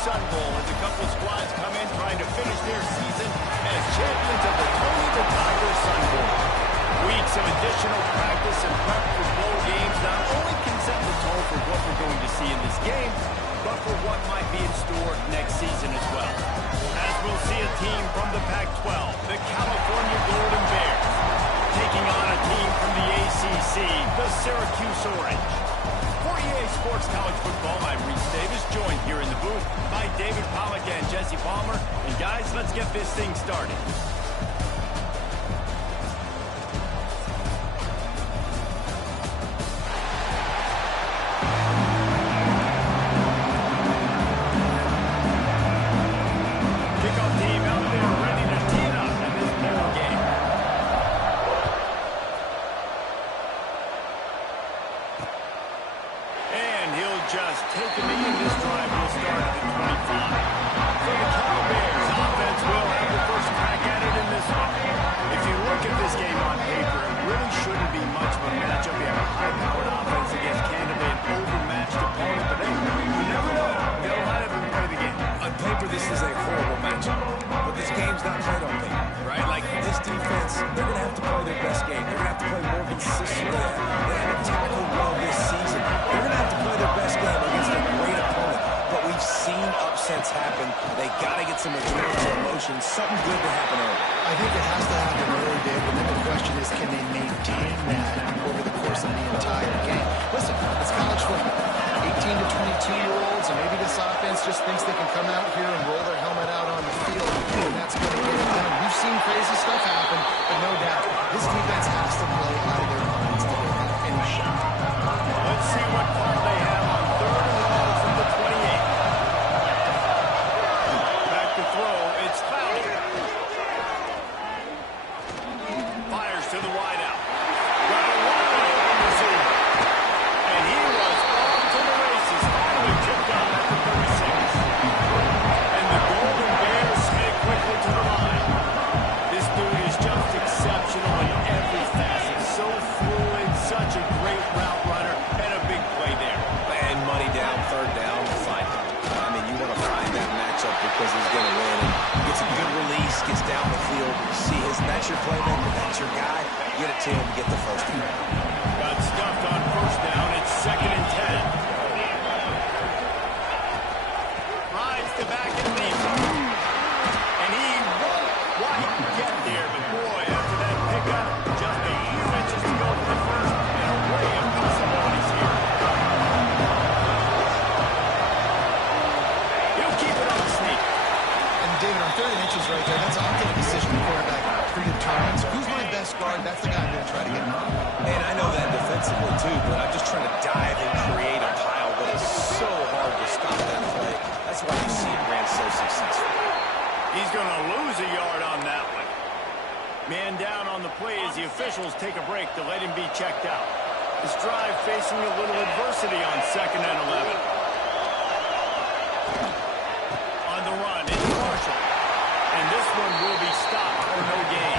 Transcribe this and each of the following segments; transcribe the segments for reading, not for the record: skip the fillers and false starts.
Sun Bowl as a couple squads come in trying to finish their season as champions of the Tony the Tiger Sun Bowl. Weeks of additional practice and prep for bowl games not only can set the tone for what we're going to see in this game, but for what might be in store next season as well. As we'll see a team from the Pac-12, the California Golden Bears, taking on a team from the ACC, the Syracuse Orange. For EA Sports College Football, I'm Reese Davis, joined here in the booth by David Pollack and Jesse Palmer. And guys, let's get this thing started. Kickoff team out there ready to tee it up in this bowl game. Just taking the in this drive will start at the 25. For the Cal Bears, offense will have the first crack at it in this one. If you look at this game on paper, it really shouldn't be much of a matchup. You have a high-powered offense against candidly an overmatched opponent, but hey, you never know. They'll let them play the game. On paper, this is a horrible matchup, but this game's not played on paper, right? Like this defense, they're going to have to play their best game. They're going to have to play more consistently. They haven't tackled well this season. They're going to have to play their best game against a great opponent, but we've seen upsets happen. They got to get some adrenaline or emotion, something good to happen early. I think it has to happen early, Dave, but then the question is, can they maintain that over the course of the entire game? Listen, it's college football. 18 to 22-year-olds, and maybe this offense just thinks they can come out here and roll their helmet out on the field, and that's going to get it done. We've seen crazy stuff happen, but no doubt, this defense has to play out of their minds to have any shot. Let's see what call they have on 3rd and long from the 28. Back to throw, it's Cloudy. Fires to the wideout. Got a wide open receiver. And he was off to the races, finally tipped off at the 36. And the Golden Bears head quickly to the line. This dude is just exceptional in every facet. So fluid, such a great route runner, and a big play there. And money down, 3rd down, fine. I mean, you want to find that matchup because he's going to win. And gets a good release, gets down the field. You see that's your playmaker, that's your guy. Get it to him to get the first down. Got stuffed on 1st down. It's 2nd and 10. Rides to back and leaves. And he won't quite get there. But boy, after that pickup, just a few inches to go for the first. And a ray of possibilities here. He'll keep it on the sneak. And David, on 3rd and inches right there, that's often a decision the quarterback predetermines. Who's my best guard? That's the guy I'm going to try to get him on. And I know that defensively too, but I'm just trying to dive and create a pile, but it's so hard to stop that play. That's why you see it ran so successful. He's going to lose a yard on that one. Man down on the play as the officials take a break to let him be checked out. This drive facing a little adversity on 2nd and 11. On the run, it's Marshall. And this one will be stopped for no gain.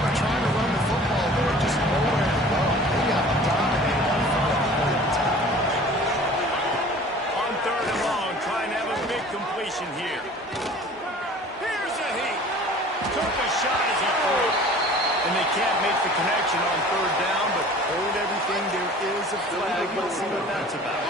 They're trying to run the football, they're just nowhere to go. They got dominated on front of the attack. On 3rd and long, trying to have a big completion here. Here's a heat. Took a shot as he threw it. And they can't make the connection on 3rd down, but hold everything, there is a flag. Let's see what that's about.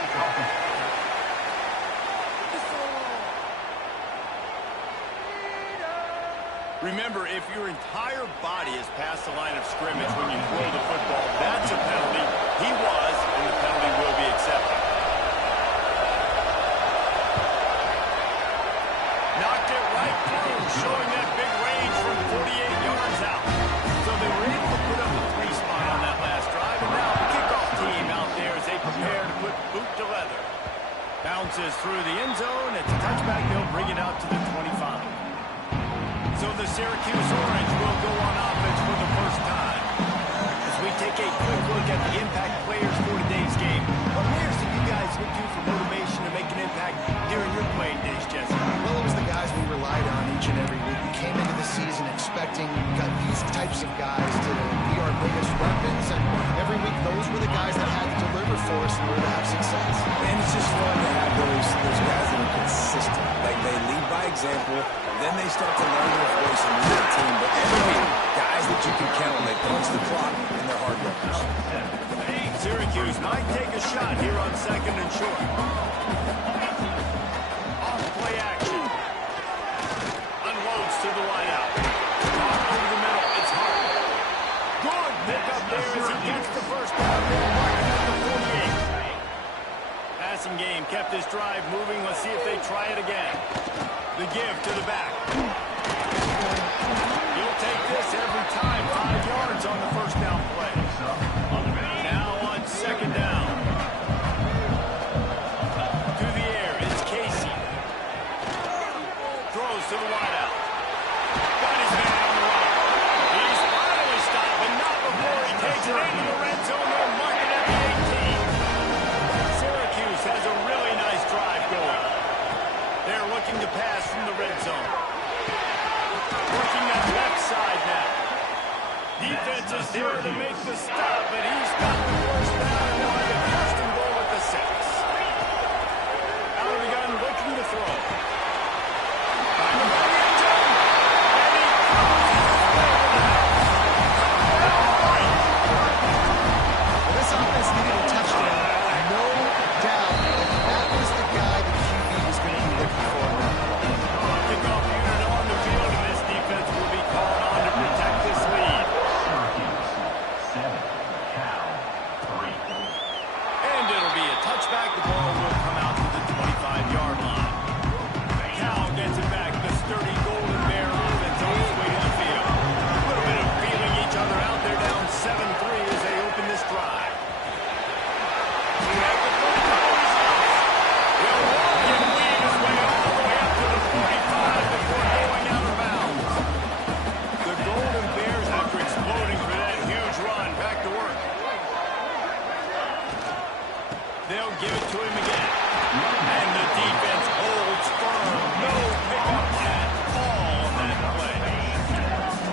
Remember, if your entire body is past the line of scrimmage when you throw the football, that's a penalty. He was, and the penalty will be accepted. Bounces through the end zone. It's a touchback. They'll bring it out to the 25. So the Syracuse Orange will go on offense for the first time. As we take a quick look at the impact players for today's game, what players do you guys look to for motivation to make an impact during your playing days, Jesse? Well, it was the guys we relied on each and every week. We came into the season expecting these types of guys to be our biggest weapons, and every week those were the guys that had to deliver for us in order to have success. And it's just fun to have those guys that are consistent. Like, they lead by example, then they start to learn their voice and lead the team. But every week, guys that you can count on, they punch the clock, and they're hard workers. Syracuse might take a shot here on 2nd and short. Off play action. Unloads to the wideout. Off over the middle. It's hard. Good pickup there as he gets the first down. Marking at the 48. Passing game kept this drive moving. Let's see if they try it again. The give to the back. You'll take this every time. 5 yards on the first down play. Now on 2nd down. To the air, it's Casey. Throws to the wideout. Got his man on the right. He's finally stopped, but not before he takes it into the red zone. They'll mark it at the 18. Syracuse has a really nice drive going. They're looking to pass from the red zone. Working that left side now. Defense is there to make the stop, but he's got the first down and on the 1st and goal at the 6. Out of the gun, looking to throw. Find him by the end zone, and he throws it over the house. Well, this offense needed a touchdown. No doubt. That was the guy the QB was going to be looking for. Kickoff unit on the field, and this defense will be called on to protect this lead. And it'll be a touchback. The ball will come out to the 25-yard line. Cal gets it back. The sturdy Golden Bear offense on its way to the field. A little bit of feeling each other out there, down 7-3 as they open this drive. We have the 35. He'll walk and weave his way all the way up to the 45 before going out of bounds. The Golden Bears, after exploding for that huge run, back to work. They'll give it to him again. And the defense holds firm. No pickup at all on that play.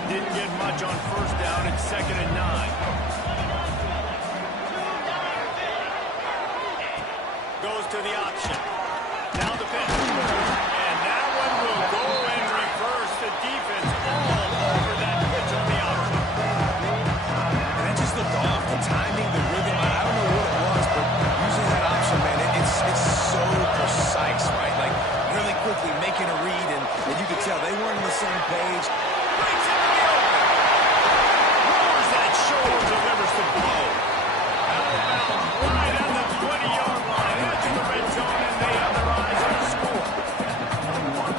Didn't get much on first down. It's 2nd and 9. Goes to the option. Now the pitch. And that one will go in reverse. The defense all over that pitch on the option. And that just looked off. The timing, the rhythm, I don't know what it was, but using that option, man, it's so precise, right? Like, really quickly making a read, and you could tell they weren't on the same page. Breaks it in the open. Lowers that shoulder, delivers the blow. Out of bounds, right on the 20-yard line. Into the red zone, and they have their eyes on the score.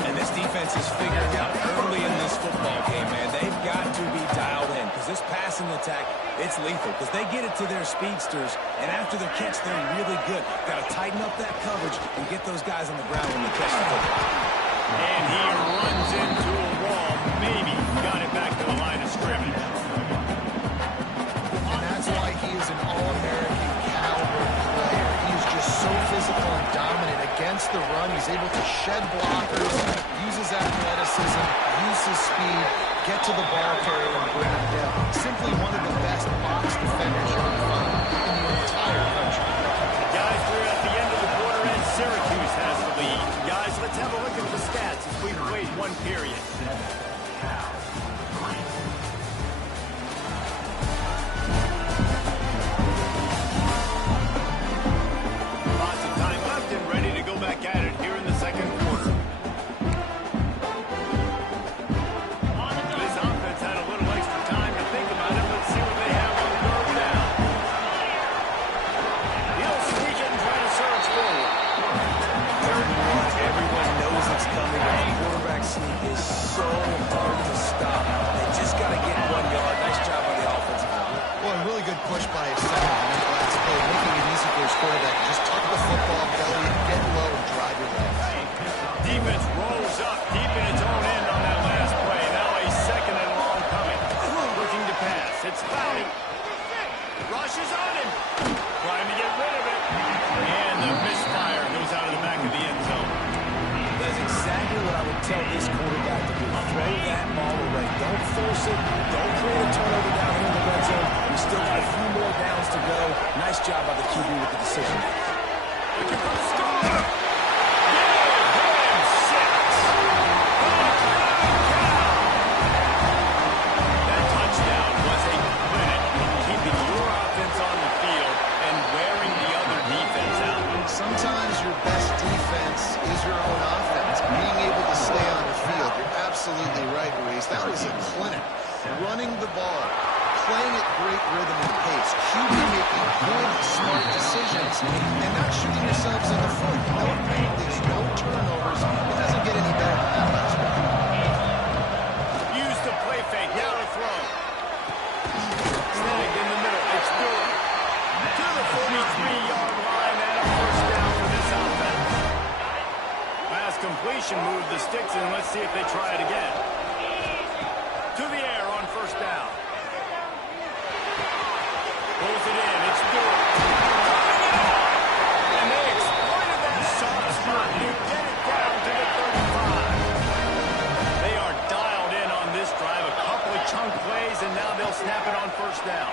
And this defense is figuring out early in this football game, man. They've got to be dialed in, because this passing attack, it's lethal, because they get it to their speedsters, and after the catch, they're really good. Got to tighten up that coverage and get those guys on the ground when they catch the football. And he runs into a wall. Maybe got it back to the line of scrimmage. And that's why he is an all-American caliber player. He is just so physical and dominant against the run. He's able to shed blockers, use his athleticism, use his speed, get to the ball carrier and bring him down. Simply one of the best box defenders you're going to find in the entire country. Guys, we're at the end of the quarter, and Syracuse has the lead. Guys, let's have a look at the stats as we've played one period. Lots of time left and ready to go back at it here in the 2nd quarter. This offense had a little extra time to think about it. Let's see what they have on 3rd down. He'll sneak it and try to surge forward. 3rd and 1, everyone knows it's coming. The quarterback sneak is so hard to stop. They just got to get 1 yard. Nice job by the offensive line. Well, a really good push by his center on that last play, making it easy for his quarterback. Just tuck the football belly and get low it. Don't create a turnover down here in the red zone. We still got a few more downs to go. Nice job by the QB with the decision. Looking for the score. Give him 6. That touchdown was a clinic in keeping your offense on the field and wearing the other defense out. Sometimes your best defense is your own offense. Being able to stay on the field, you're absolutely right, Ruiz. That was a clinic. Running the ball, playing at great rhythm and pace, QB making good, smart decisions, and not shooting yourselves in the foot. No penalties, no turnovers. It doesn't get any better than that last week. Use the play fake. Now to throw. Snagged in the middle. It's good. To the 43-yard line and a first down for this offense. Pass completion, move the sticks in. Let's see if they try it again. To the air on first down. Pulls it in. It's good. And they exploited that soft spot to get it down to the 35. They are dialed in on this drive. A couple of chunk plays, and now they'll snap it on first down.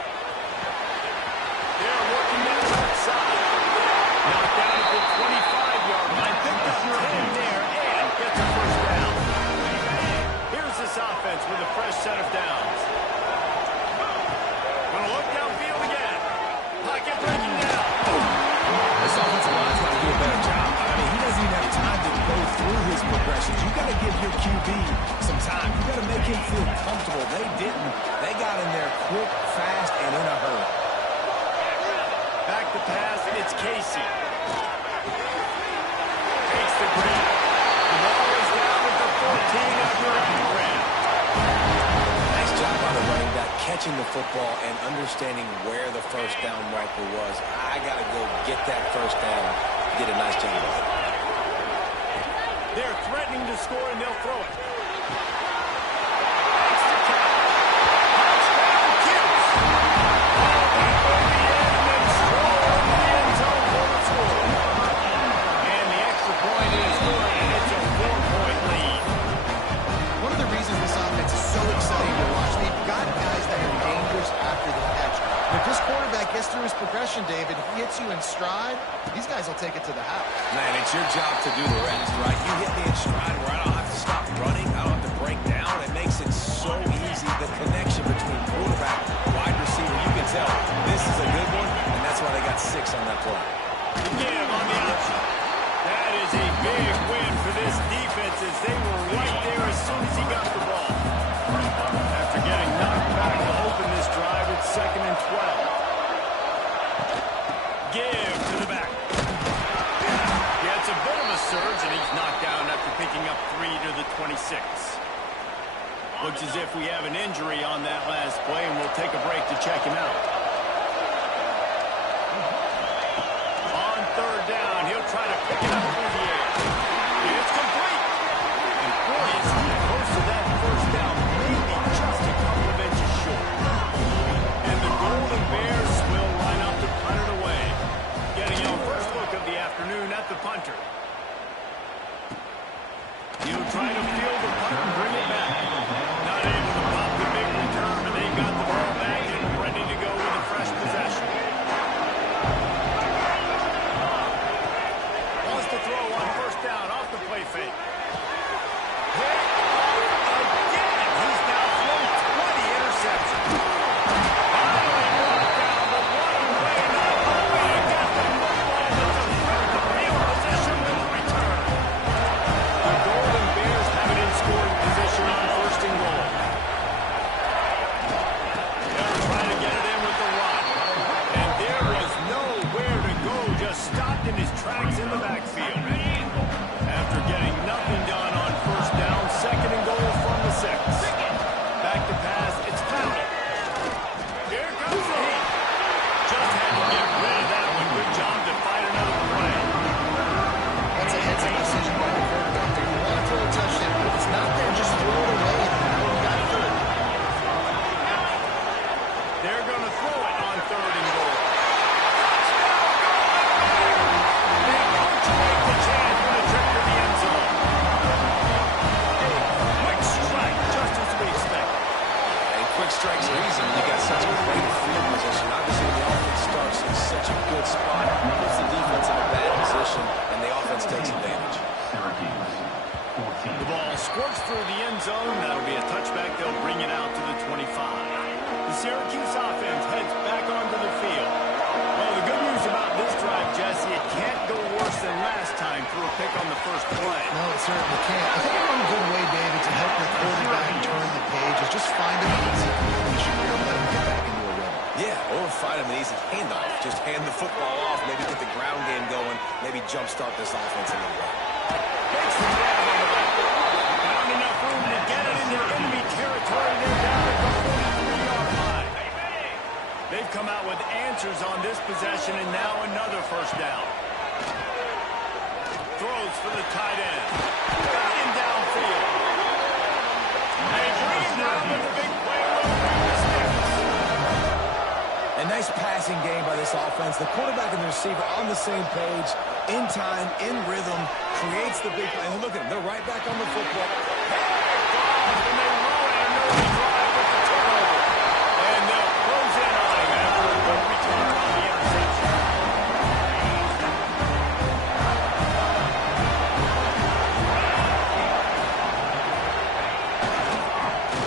They're working that outside. Knocked down at the 25-yard line. Picked up 10 there and gets a first down. Here's this offense with a fresh set of downs. Gonna look downfield again. Pocket breaking down. This offensive line's got to do a better job. I mean, he doesn't even have time to go through his progressions. You got to give your QB some time. You got to make him feel comfortable. They didn't. They got in there quick, fast, and in a hurry. Back to pass, it's Casey. Takes the grab. The ball is down at the 14 after a grab. Nice job by the running back, catching the football and understanding where the first down marker was. I got to go get that first down. Did a nice job of it. They're threatening to score, and they'll throw it. Gets through his progression, David. He hits you in stride. These guys will take it to the house. Man, it's your job to do the rest, right? You hit me in stride where I don't have to stop running. I don't have to break down. It makes it so easy. The connection between quarterback and wide receiver, you can tell this is a good one, and that's why they got 6 on that play. Again on the option. That is a big win for this defense as they were right there as soon as he got the ball. After getting knocked back to open this drive, it's 2nd and 12. Give to the back. Gets a bit of a surge, and he's knocked down after picking up 3 to the 26. Looks as if we have an injury on that last play, and we'll take a break to check him out. On 3rd down, he'll try to pick it up through the air. It's complete. And boy, is he close to that first down, maybe just a couple of inches short. And the Golden Bears will line up to punt it away. Getting your first look of the afternoon at the punter. He'll try to field the punt and bring it back. Not able to pop the big return, but they got the ball back and ready to go with a fresh possession. Wants to throw on first down off the play fake. Hit again. He's now thrown 20 interceptions. Finally brought down the running way, not only to get the football, but to flip the field position with the return. The Golden Bears have it in scoring position on 1st and goal. They're trying to get it in with the run. And there was nowhere to go, just stopped in his tracks in the backfield. After getting nothing The ball squirts through the end zone. That'll be a touchback. They'll bring it out to the 25. The Syracuse offense heads back onto the field. Well, the good news about this drive, Jesse, it can't go worse than last time through a pick on the first play. No, it certainly can't. I think one good way, David, to help your quarterback turn the page is just find him an easy completion here and let him get back into a rhythm. Yeah, or find him an easy handoff. Just hand the football off, maybe get the ground game going, maybe jumpstart this offense a little bit. Makes the grab on the back. Found enough room to get it into enemy territory. They're down at the 43-yard line. They've come out with answers on this possession, and now another first down. Throws for the tight end. Got him downfield. They bring him down with the big play. A nice passing game by this offense. The quarterback and the receiver on the same page, in time, in rhythm, creates the big play. And look at them. They're right back on the football. And they roll and early drive with the turnover. And they'll close in on him after a good return on the interception.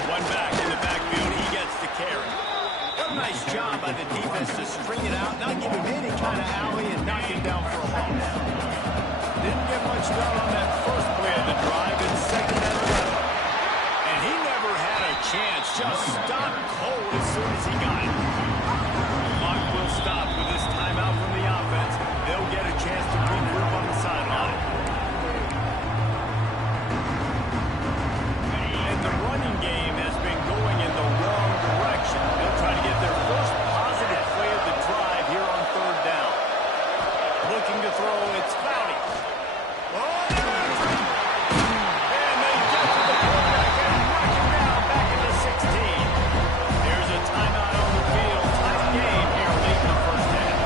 One back in the backfield. He gets the carry. What a nice job by the defense to string it out, not give him any kind of alley, and knock him down for a ball. Didn't get much done on that first play of the drive in second and 11. And he never had a chance. Just stopped cold as soon as he got it. The clock will stop with this timeout from the offense. They'll get a chance to regroup on the sideline. And the running game has been going in the wrong direction. They'll try to get their first positive play of the drive here on third down. Looking to throw, it's Cloudy. Oh, and they get to the quarterback and knock him down back into 16. There's a timeout on the field. Tight game here late in the first half.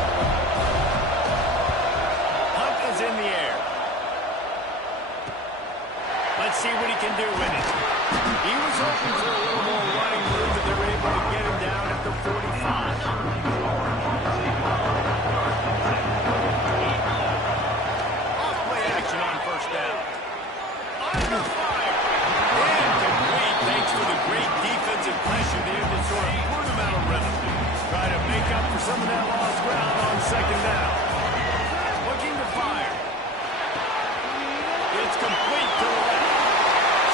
Hunt is in the air. Let's see what he can do with it. He was hoping for a little more running room, but they're able to get him down at the 45. Off-play action on first down. Under fire. And complete thanks to the great defensive pressure there that sort of put him out of rhythm. Try to make up for some of that lost ground on second down. Looking to fire. It's complete to the left.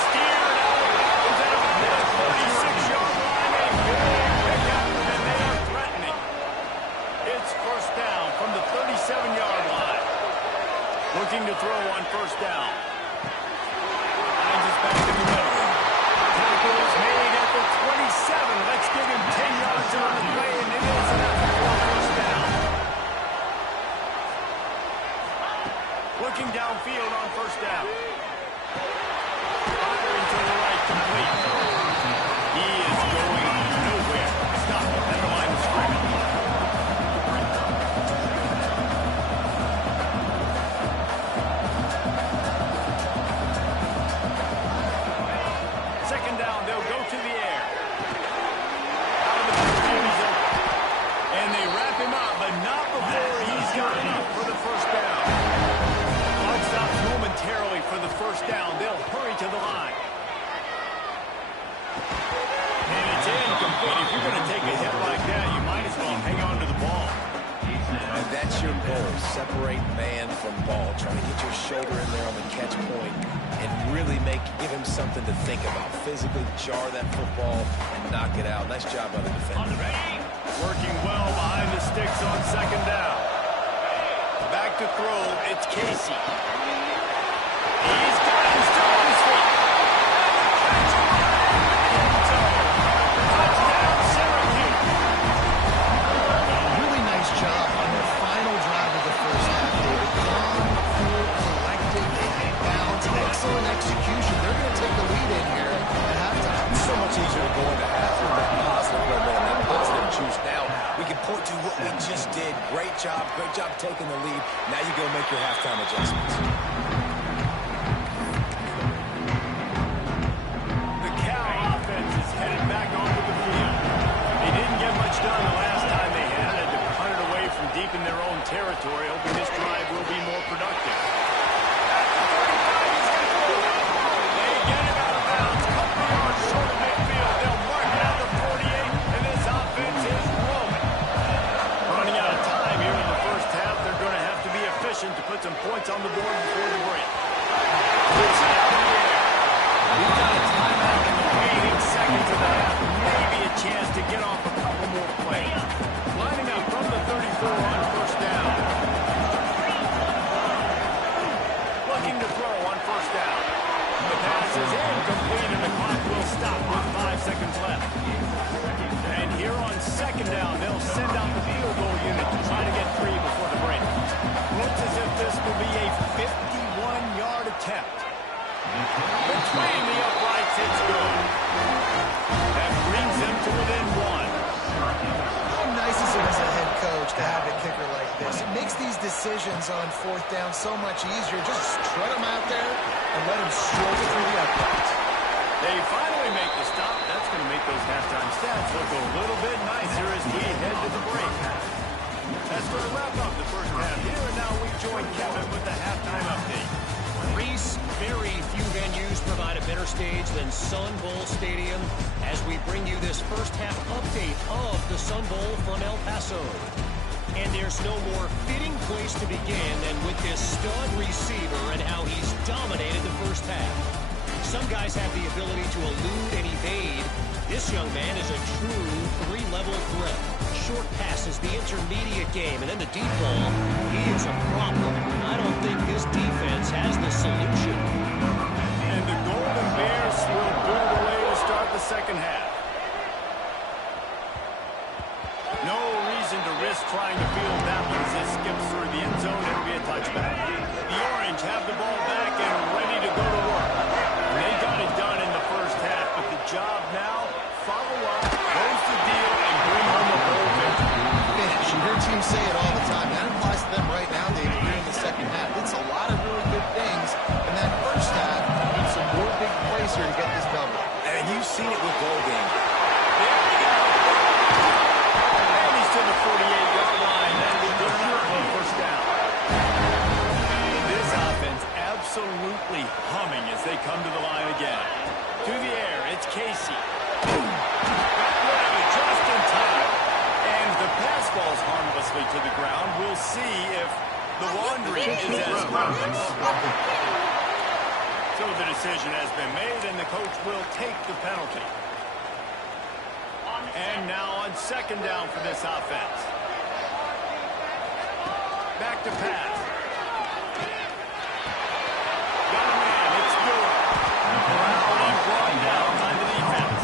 Steered out of bounds at about the 46-yard line. A big pickup, and they are threatening. It's first down from the 37-yard line. Looking to throw on first down. Finds us back in the middle. Tackle is made at the 27. Let's give him 10 yards on the play, and it is enough for first down. Looking downfield on first down. Firing to the right, complete. He is going nowhere. Stop at the line of scrimmage. Second down, they'll go to the air. Out of the backfield, he's open. And they wrap him up, but not before he's got enough for the first down. Clock stops momentarily for the first down. They'll hurry to the line. And it's incomplete. If you're going to take a hit like that, you might as well hang on to the ball. And that's your goal. Separate man from ball. Try to get your shoulder in there on the catch point and really give him something to think about. Physically jar that football and knock it out. Nice job by the defender. Working well behind the sticks on second down. Back to throw. It's Casey. He's got him still on his feet. Touchdown, Syracuse. Really nice job on the final drive of the first half. They were calm, cool, collected, they hang balance, excellent execution. They're going to take the lead in here at halftime. It's so much easier to go into half with that positive momentum, that positive juice. Now we can point to what we just did. Great job taking the lead. Now you go make your halftime adjustments. The Cal offense is headed back onto the field. They didn't get much done the last time they had to punt it away from deep in their own territory, hoping this drive will be more productive. At the 35 stop with 5 seconds left. And here on second down, they'll send out the field goal unit to try to get 3 before the break. Looks as if this will be a 51-yard attempt. Between the uprights, it's good. That brings them to within 1. How nice is it as a head coach to have a kicker like this? It makes these decisions on fourth down so much easier. Just strut them out there and let them stroke through the uprights. They finally make the stop. That's going to make those halftime stats look a little bit nicer as we head to the break. That's going to wrap up the first half here, and now we join Kevin with the halftime update. Reese, very few venues provide a better stage than Sun Bowl Stadium as we bring you this first half update of the Sun Bowl from El Paso. And there's no more fitting place to begin than with this stud receiver and how he's dominated the first half. Some guys have the ability to elude and evade. This young man is a true three-level threat. Short passes, the intermediate game, and then the deep ball. He is a problem. I don't think this defense has the solution. And the Golden Bears will boot away to start the second half. No reason to risk trying to field that one as it skips through the end zone. It'll be a touchback. The Orange have the ball back and ready to go to work. They got it done in the first half, but the job now, follow up, close the deal, and bring home a bowl victory. Finish. You hear teams say it all the time. That applies to them right now, David, here in the second half. It's a lot of really good things in that first half. Need some more big plays here to get this W. And you've seen it with bowl games. There we go. And he's to the 48-yard line. That'll be good enough for a first down. This offense absolutely humming as they come to the line again. To the air, it's Casey. Boom. Got rid of it just in time. And the pass falls harmlessly to the ground. We'll see if the laundry is as harmless. So the decision has been made, and the coach will take the penalty. And now on second down for this offense. Back to pass. Got a man, it's good. Brown and brought down by the defense.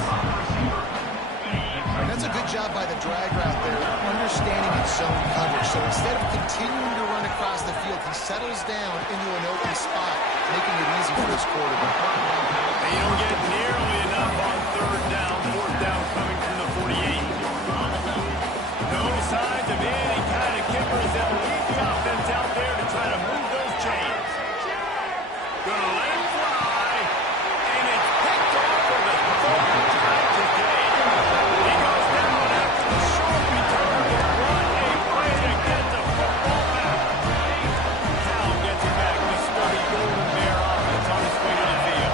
That's a good job by the drag route there, understanding its zone coverage. So instead of continuing to run across the field, he settles down into an open spot, making it easy for his quarterback. They don't get nearly enough on third down. Fourth down coming from the 48. No signs of any kind of kickers that will lead the offense out there to try to move those chains. Gonna let it fly, and it's picked off for the third time today. He goes down after the short return to run a play to get the football back. Cal gets it back. The sturdy Golden Bear offense on its way to the field.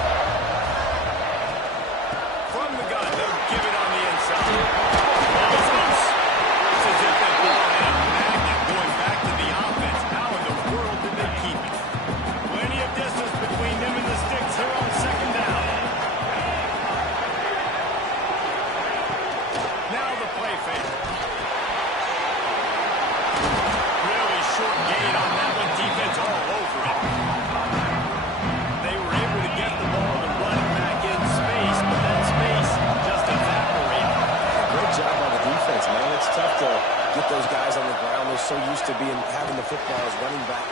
From the gun, they'll give it on the inside. Ball is loose. It's as if that ball had a magnet going back to the offense. How in the world did they keep it? Plenty of distance between them and the sticks here on second down. Now the play fake. Really short gain on that one. Defense all over it. They were able to get the ball and run it back in space, but that space just evaporated. Great job by the defense, man. It's tough to get those guys on the ground. They're so used to having the football as running back.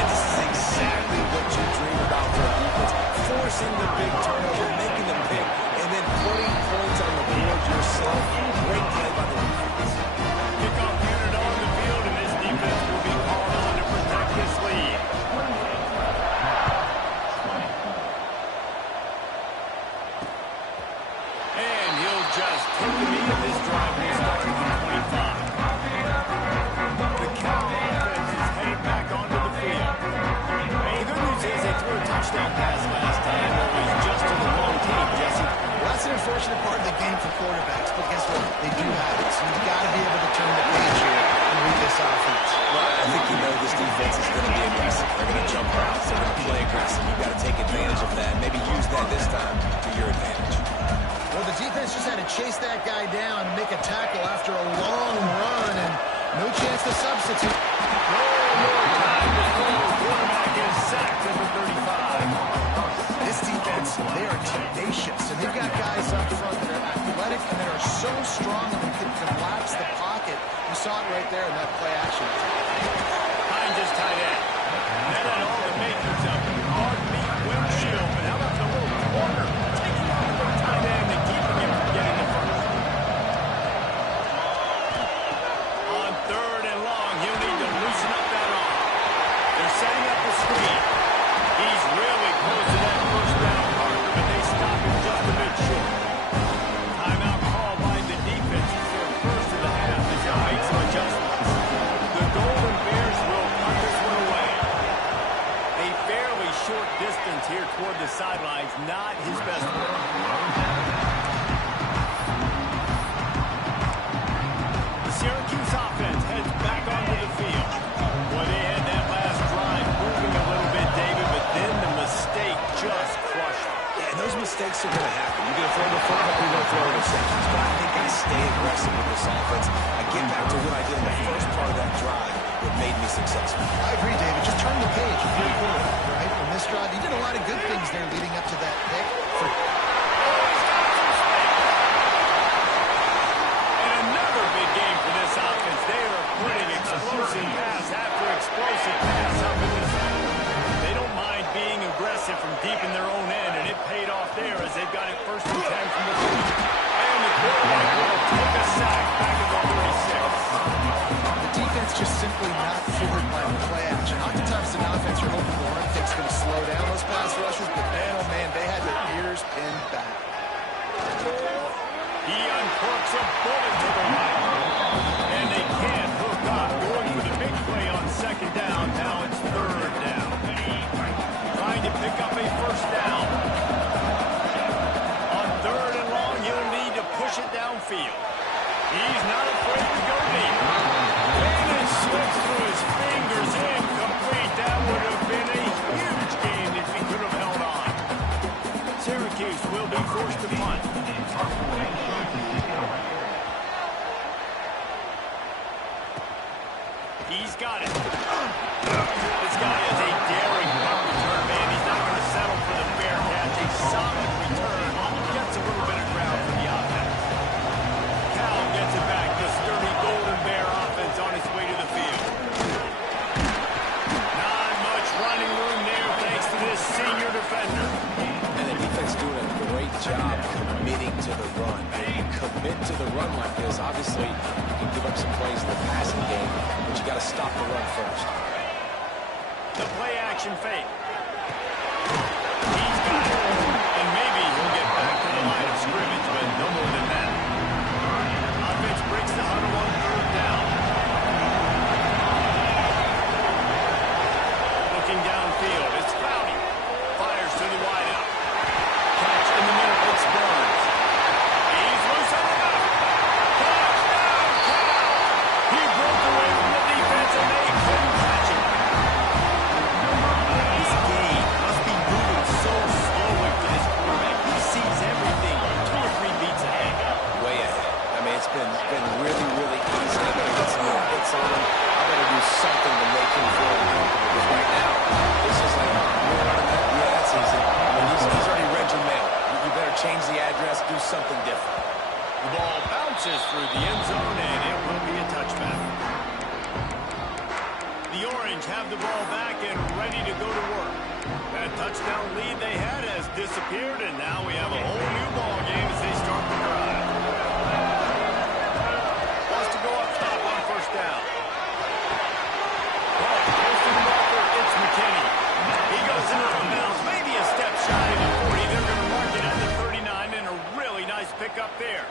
And this is exactly what you dream about for a defense. Forcing the big turnover, making the pick, and then putting points on the board yourself. Great play by the defense. Kickoff unit on the field, and this defense will be called on to protect this lead. And he'll just take the lead. This drive will start at the 25. The Cal offense is headed back onto the field. And the good news is they threw a touchdown pass last time. It was just to the wrong team, Jesse. Well, that's an unfortunate part of the game for quarterbacks, but guess what? They do have it, so you've got to be able to turn the page here and read this offense. Well, I think you know this defense is going to be aggressive. They're going to jump routes. They're going to play aggressive. You've got to take advantage of that. Maybe use that this time to your advantage. Well, the defense just had a chase that guy down and make a tackle after a long run, and no chance to substitute. No more time to throw. Quarterback is sacked at the 35. This defense, they are tenacious, and they've got guys up front that are athletic and that are so strong and they can collapse the pocket. You saw it right there in that play action. Hines is tight end. That had all the makings of it. Hard meat windshield, but how about the little corner taking off the tight end and keeping him from getting the first? On 3rd and long, he'll need to loosen up that arm. They're setting up the screen. He's really close to that first down marker, but they stop him just a bit short. Timeout called by the defense. It's their first of the half as they'll make some adjustments. The Golden Bears will punt this one away. A fairly short distance here toward the sidelines, not his best work. The Syracuse offense heads back onto the field. Well, they had that last drive moving a little bit, David, but then the mistake just crushed them. Yeah, and those mistakes are going to happen. You're going to throw the football, you're going to throw interceptions. But I think I stay aggressive with this offense. I get back to what I did in the first part of that drive that made me successful. I agree, David. Just turn the page if you're a quarterback, right? On this drive, you did a lot of good things there leading up to that pick. And another big game for this offense. They are putting explosive pass after explosive pass up in this one. They don't mind being aggressive from deep in their own end, and it paid off there as they've got it 1st and 10 from the 3. And the quarterback will take a sack back at the 36. The defense just simply not figured by the play action. Oftentimes, an offense you're hoping the run kick's going to slow down those pass rushes, but man, oh man, they had their ears pinned back. He uncorks a bullet to the right. And they can't hook up. Going for the big play on 2nd down. Now it's 3rd down. Trying to pick up a 1st down. On 3rd and long, he'll need to push it downfield. He's not afraid to go deep. Menace slips through his fingers, incomplete. That would have been a huge game if he could have held on. Syracuse will be forced to punt. He's got it. This guy is a daring punt return, man. He's not going to settle for the fair catch. A solid return. Gets a little bit of ground for the offense. Cal gets it back. The sturdy Golden Bear offense on its way to the field. Not much running room there thanks to this senior defender. And the defense doing a great job committing to the run. When you commit to the run like this, obviously you can give up some plays in the passing game, but you got to stop the run first. The play action fake. He's got it. And maybe he'll get back to the line of scrimmage, but no more than that. Offense breaks the huddle on 3rd down. Looking downfield, it's Cloudy. Fires to the wideout. Catch in the middle, it's Burns. He's loose on the back. Touchdown, Cal! He broke away from the defense and they couldn't catch him. This game must be moving so slowly for this quarterback. He sees everything 2 or 3 beats ahead. Way ahead. I mean, it's been really, really easy. I better get some more hits on him. I better do something to make him feel uncomfortable. Because right now, this is like, you're running that. Yeah, that's easy. I mean, he's already read your mail. You better change the address, do something different. The ball bounces through the end zone, and it will be a touchback. The Orange have the ball back and ready to go to work. That touchdown lead they had has disappeared, and now we have a whole new ball game as they start the drive. Wants to go up top on 1st down. Oh, close to the marker, it's McKinney. He goes out of bounds, maybe a step shy of the 40. They're going to mark it at the 39, and a really nice pickup there.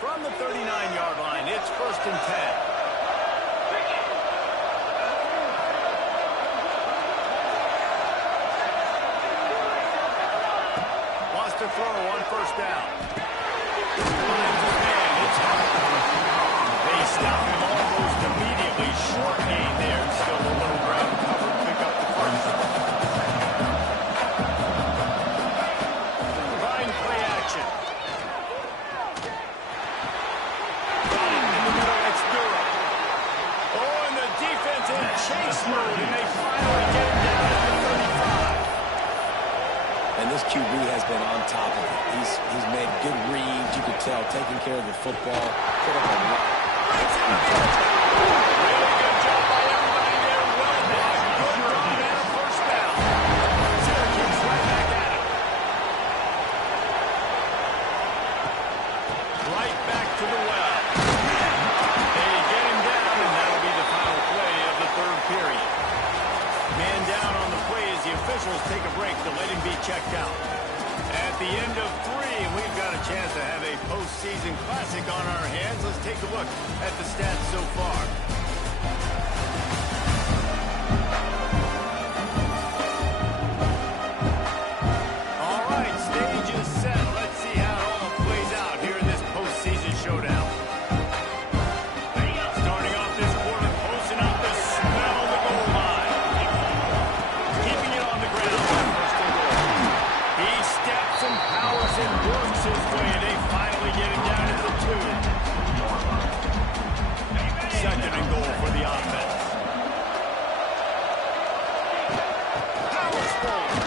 From the 39-yard line, it's 1st and 10. To throw on 1st down. Finds his man. It's hard. They stop him almost immediately. Short gain there. Still a little ground cover. Pick up the 1st. Combined play action. has been on top of it. He's made good reads, you could tell, taking care of the football. Put up a lot. Really good job by everybody there. Well done. Good run and a first down. Syracuse right back at it. Right back to the well. They get him down, and that'll be the final play of the third period. Man down on the play as the officials take a break to let him be checked out. At the end of 3, we've got a chance to have a postseason classic on our hands. Let's take a look at the stats so far. All right, stage is set. Let's see how it all plays out here in this postseason showdown. Starting off this quarter, posting up the smell of the goal line. Keeping it on the ground. First and goal. He steps and powers and works his way. They finally get him down at the 2. Second and goal for the offense. Powers forward.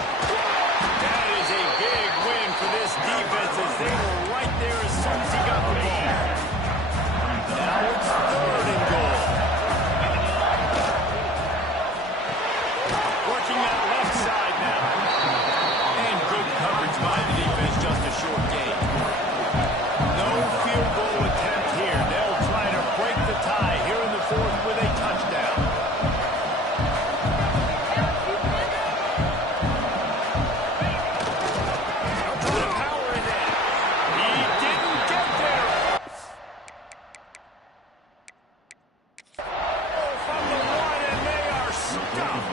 That is a big win for this defense as they were right there as soon as he got the ball. Now it's third and goal. Working that left side now. And good coverage by the defense, just a short gain. No field goal attempt here. They'll try to break the tie here in the 4th with a touchdown. The power in it. He didn't get there. Oh, from the 1, and they are stopped.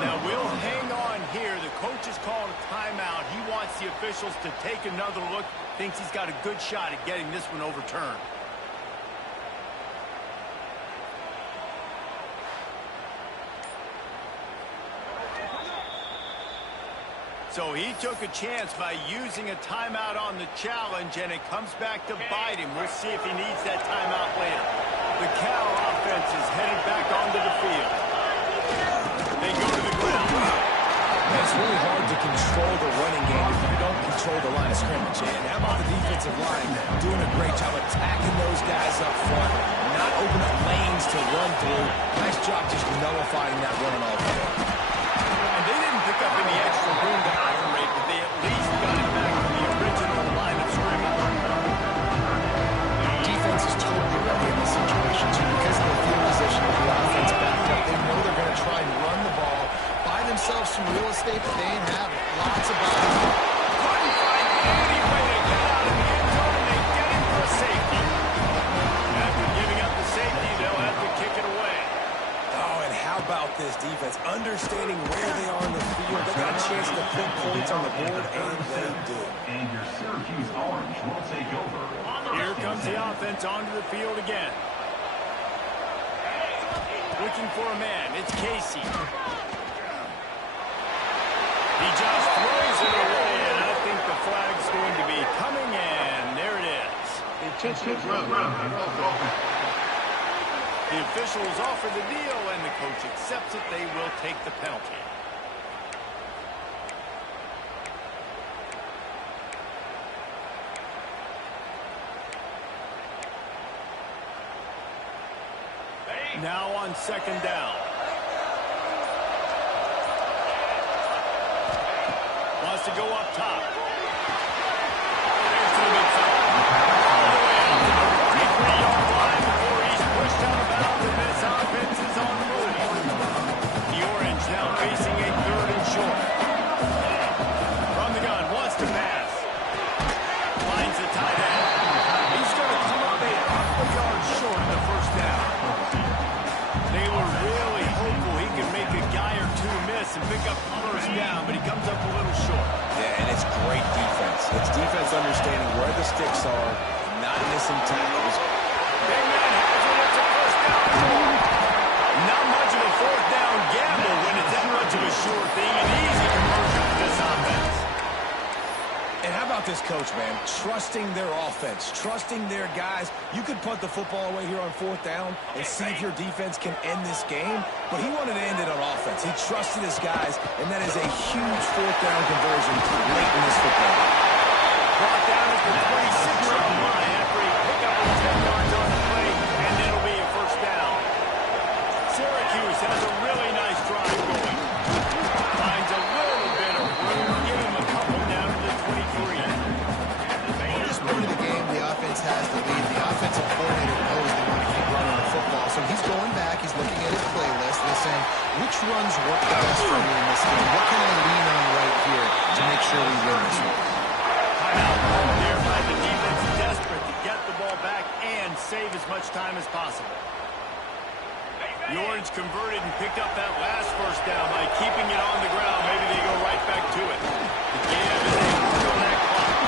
Now we'll hang on here. The coach has called a timeout. He wants the officials to take another look. Thinks he's got a good shot at getting this one overturned. So he took a chance by using a timeout on the challenge, and it comes back to bite him. We'll see if he needs that timeout later. The Cal offense is headed back onto the field. They go to the ground. It's really hard to control the running game if you don't control the line of scrimmage. And how about the defensive line doing a great job attacking those guys up front, not opening up lanes to run through. Nice job just nullifying that run on all field. And they didn't pick up any extra room to operate, but they at least got it back to the original line of scrimmage. Defense is totally ready in this situation, too, because of the field position of the offense backed up. They know they're going to try and run the ball, buy themselves some real estate, but they ain't have it. Lots of bodies. Couldn't find any way to get out of the end zone, and they get him for a safety. After giving up the safety, they'll have to kick it away. Oh, and how about this defense? Understanding where they are in the field. They got a chance to put points on the board, and they do. And your Syracuse Orange will take over. Here comes the offense onto the field again. Looking for a man. It's Casey. He just throws it away, and I think the flag's going to be coming, and there it is. The officials offer the deal, and the coach accepts it. They will take the penalty. Now on second down. Wants to go up top. There's the big foul. All the way out to the 43-yard line before he's pushed out of bounds, and this offense is on the move. The Orange now facing a 3rd and short. From the gun, wants to pass. Finds the tight end. He's going to come up a couple of yards short of the first down. They were really hopeful he could make a guy or two miss and pick up the first down, but he comes up a little short. Yeah, and it's great defense. It's defense understanding where the sticks are, not missing tackles. Big man has it. It's a first down. Not much of a 4th down gamble when it's that much of a sure thing. An easy conversion for this offense. And how about this coach, man. Trusting their offense, trusting their guys. You could punt the football away here on 4th down and see if your defense can end this game, but he wanted to end it on offense. He trusted his guys, and that is a huge 4th down conversion late in this football. Brought down at the 26-yard line after a pickup of 10 yards on the play, and it'll be a first down. Syracuse has a really nice drive going. Finds a little bit of room, give him a couple down to the 23. At this point of the game, the offense has the lead. The offensive coordinator knows they want to keep running the football, so he's going back, he's looking at his playlist, and he's saying, which runs work the best for me in this game? What can I lean on right here to make sure we win this one? Timeout called there by the defense, desperate to get the ball back and save as much time as possible. The Orange converted and picked up that last first down by keeping it on the ground. Maybe they go right back to it. The give is a mark on that clock.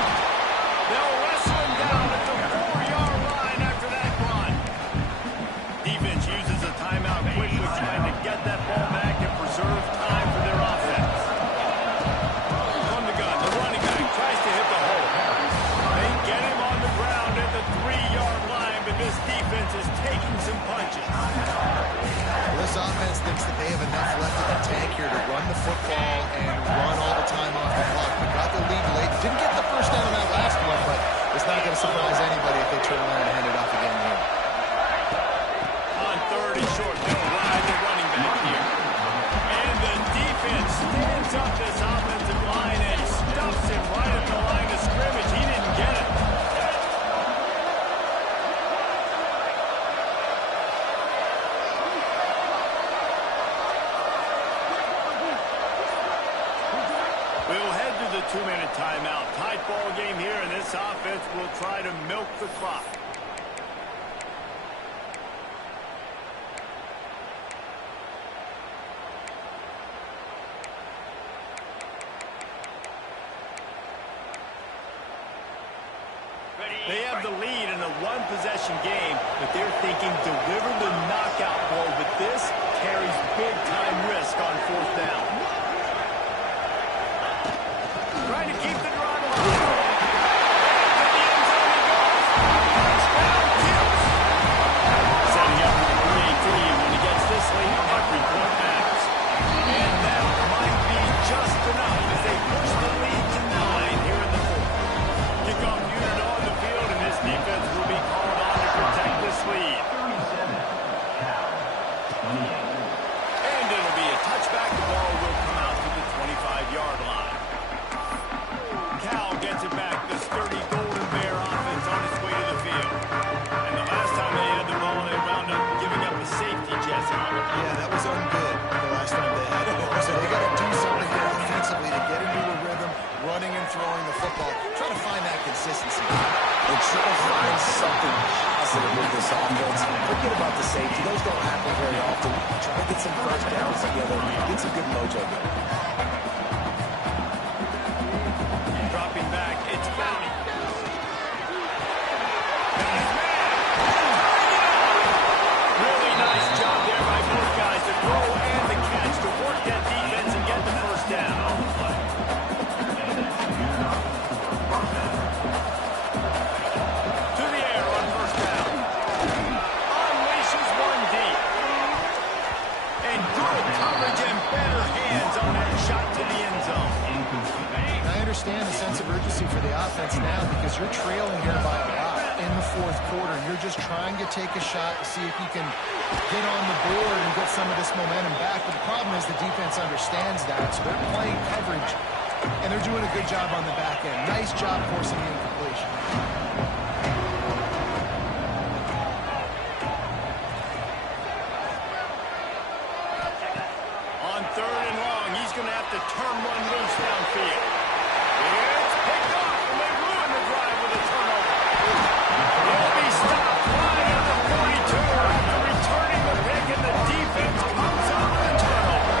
They'll wrestle him down at the 4-yard line after that run. Defense uses a timeout quickly, trying to get that ball back and preserve time for their offense. From the gun, the running back tries to hit the hole. They get him on the ground at the 3-yard line, but this defense is taking some punches. This offense thinks that they have enough left in the tank here to run the football and run all the time off the clock. We got the lead late. Didn't get the first down on that last one, but it's not going to surprise anybody if they turn around and hand it off again here. On 3rd and short, they'll ride the running back here. And the defense stands up this offensive line and stuffs him right at the line of scrimmage. He didn't get it. We'll head to the 2-minute timeout. Tight ball game here, and this offense will try to milk the clock. They have the lead in a one-possession game, but they're thinking deliver the knockout blow, but this carries big-time risk on 4th down. Trying to keep the drive alive. To the end zone he goes. Touchdown, Gibbs. Setting up for the 3-3 when he gets this lead, every point matters. And that might be just enough as they push the lead to 9 here in the 4th. Kickoff unit on the field, and this defense will be called on to protect this lead. And it'll be a touchback. The ball will come out to the 25-yard line. Cal gets it back. The sturdy Golden Bear offense on its way to the field. And the last time they had the ball, they wound up giving up a safety, Jesse. Yeah, that was ungood the last time they had it. So they got to do something here offensively to get into a rhythm, running and throwing the football. Try to find that consistency. And try to find something positive with this offense. Forget about the safety. Those don't happen very often. Try to get some first downs together. Get some good mojo there. Dropping back, it's Bounty. Really nice job there by both guys to throw and the catch to work that defense and get the first down. To the air on first down. Unleashes one deep. And good coverage and better hands on that shot to the end zone. I understand the sense of urgency for the offense now because you're trailing here by a lot in the 4th quarter. You're just trying to take a shot to see if you can get on the board and get some of this momentum back. But the problem is the defense understands that, so they're playing coverage, and they're doing a good job on the back end. Nice job forcing the incompletion. On 3rd and long, he's going to have to turn one loose downfield. It's picked off, and they ruin the drive with a turnover. He'll be stopped right at the 42 after returning the pick, and the defense comes up with a turnover.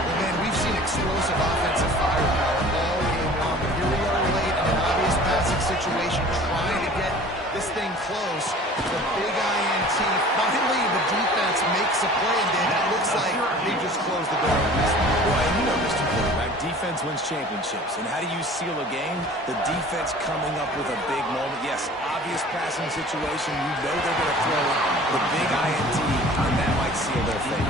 Well, man, we've seen explosive offensive firepower all game long, but here we are late in an obvious passing situation trying to get this thing close. The big INT. Finally, the defense makes a play, and it looks like they just closed the door on this one. Well, and you know this, quarterback. Defense wins championships. And how do you seal a game? The defense coming up with a big moment. Yes, obvious passing situation. You know they're going to throw the big INT, and that might seal their fate.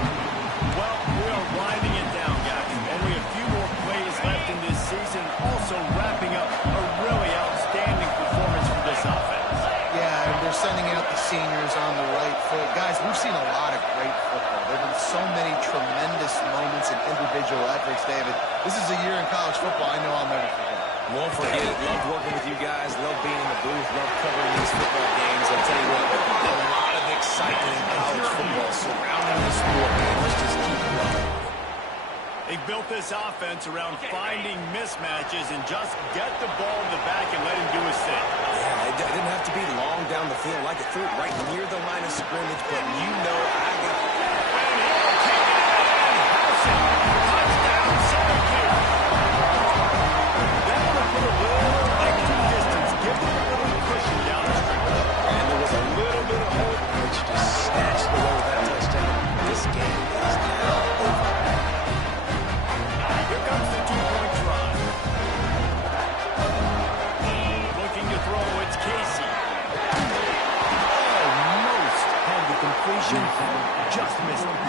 Well, we are winding it down, guys. Only a few more plays left in this season. Also wrapping up a really outstanding performance from this offense. Yeah, and they're sending out the seniors on the right foot. Guys, we've seen a lot of great football. There have been so many tremendous moments and individual efforts, David. This is a year in college football I know I'll never forget. Won't forget it. Loved working with you guys. Loved being in the booth. Loved covering these football games. I'll tell you what, a lot of excitement in college football surrounding the sport, man. Let's just keep it going. They built this offense around finding mismatches and just get the ball in the back and let him do his thing. Yeah, it didn't have to be long down the field. Like it threw it right near the line of scrimmage, but you know I got it. And he'll kick it in. Howson, touchdown Syracuse. That would put a little extra distance, give them a little cushion down the stretch. And there was a little bit of hope, which just snatched away with that touchdown. This game is now over. Here comes the two-point try. Looking to throw, it's Casey. Almost had the completion, just missed it.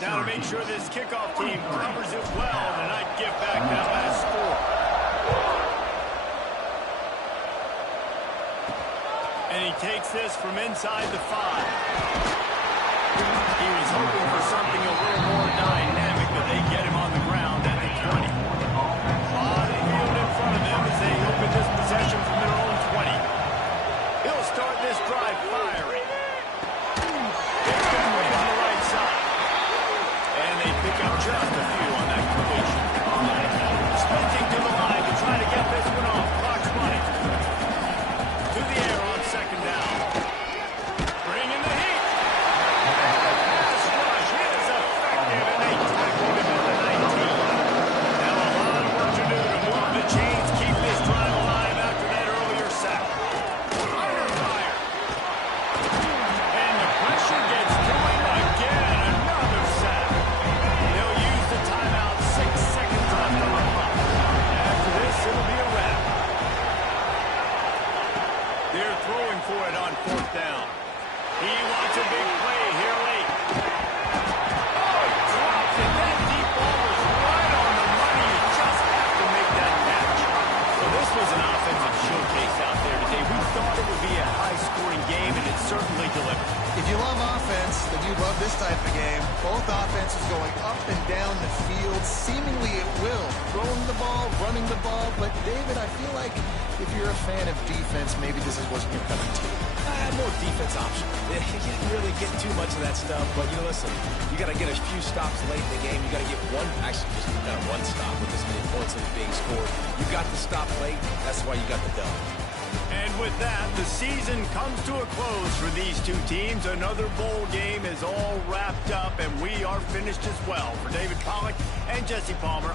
Now to make sure this kickoff team covers it well, and not give back that last score. And he takes this from inside the 5. He was hoping for something a little more dynamic, but they get him on the ground at the 20. On the field in front of them as they open this possession from their own 20. He'll start this drive firing. It's complete on the right side. And they pick up just a few on that completion. Sprinting to the line to try to get this one off. Clock's running. To the air on second down. Bringing the heat. Pass rush is effective, and they tackle him at the 19. Now a lot of work to do to move the chains, keep this drive alive after that earlier sack. Under fire. And the pressure gets to him again. Another sack. They'll use the timeout. 6 seconds left on the clock. After this, it'll be a wrap. They're throwing for it on 4th down. He wants a big play here late. Oh, he dropped it. That deep ball was right on the money. You just have to make that catch. So this was an offensive showcase out there today. We thought it would be a high-scoring game, and it certainly delivered. If you love offense, then you love this type of game. Both offenses going up and down the field, seemingly at will. Throwing the ball, running the ball. But, David, I feel like if you're a fan of defense, maybe this wasn't your cup of tea. More defense option. You didn't really get too much of that stuff, but you know, listen, you got to get a few stops late in the game. You got to get one, actually just got one stop with this many points that are being scored. You got the stop late. That's why you got the dub. And with that, the season comes to a close for these two teams. Another bowl game is all wrapped up, and we are finished as well. For David Pollack and Jesse Palmer,